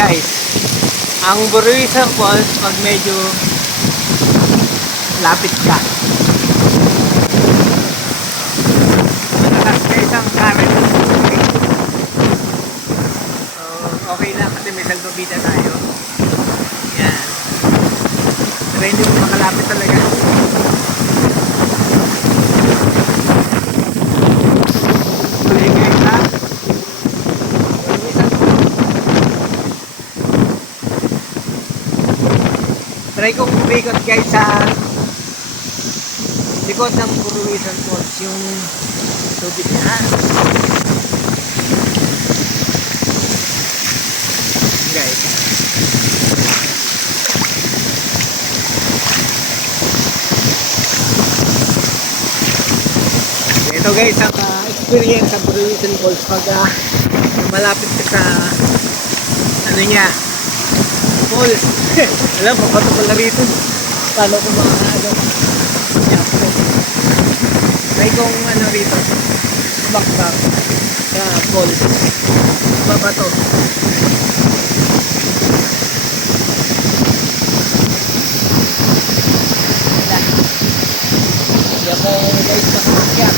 guys, ang Buruisan Falls pag medyo lapit ka. Malakas ka isang current. So, okay na kasi may salbabida tayo. Yan. Pero hindi mo makalapit talaga. Okay guys ha. Try kong umikot guys sa likod ng Buruisan Falls yung tubig niya. Guys. Ito guys ang experience sa Buruisan Falls pag malapit ka sa ano niya falls. Alam mo, pato pala rito. Paano ko mga ano try kong ano rito bakbak sa falls. Baba to. Hindi ako guys makakyat.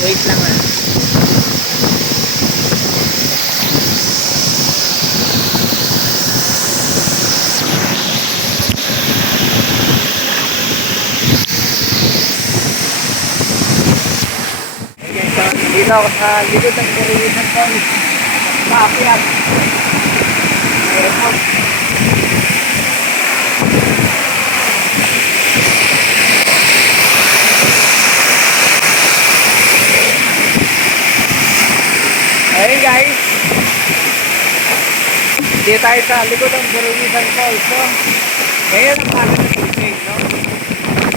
Wait lang ah. Dito ako sa likod ng Buruisan Falls. Maakyat. Airport. Ayun guys. Dito tayo sa likod ng Buruisan Falls. So, ngayon ang mga nagsising, no?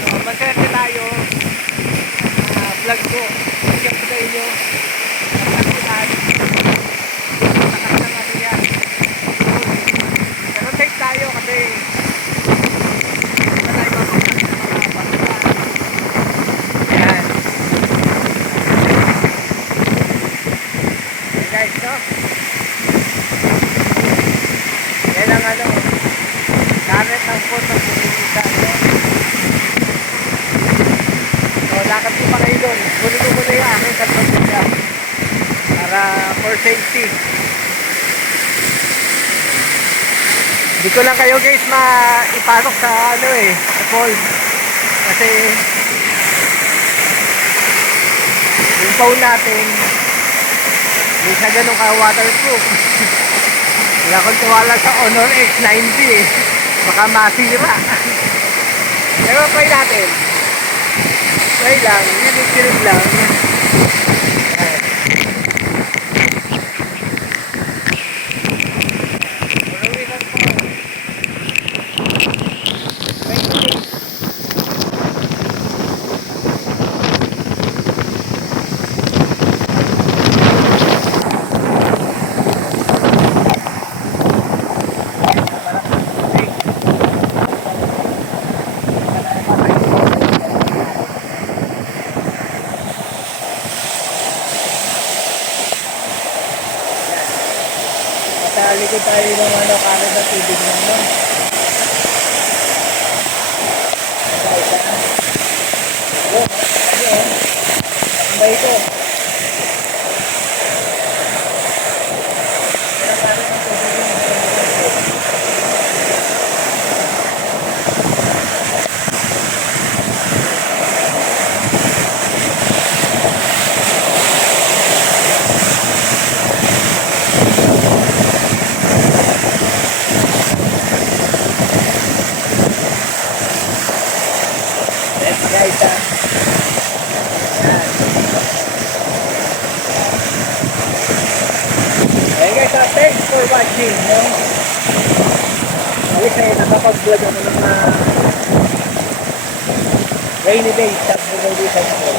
So, maserte tayo. Vlog ko. Bigyan ko sa inyo. Nagkakilala. Nakakas ng ano yan. Pero safe tayo kasi wala tayo mapagkas ng mga basta. Ayan. Okay guys, no? Yan ang ano. Current ng photo. So, lakad ko pa kayo doon. Kunin ko muna yung aking kalpagpagya para for safety. Hindi ko lang kayo guys maipasok sa ano sa falls. Kasi yung phone natin hindi siya ganun ka waterproof. Wala akong tiwala sa Honor X90 baka masira. Pero try natin. Try lang, silid lang. Likod tayo ng ano, kanan na tubig ng no. Ano ito? Guys, thanks for watching, no? I wish ay nakapag-vlog ako ng rainy days sa Buruisan Falls.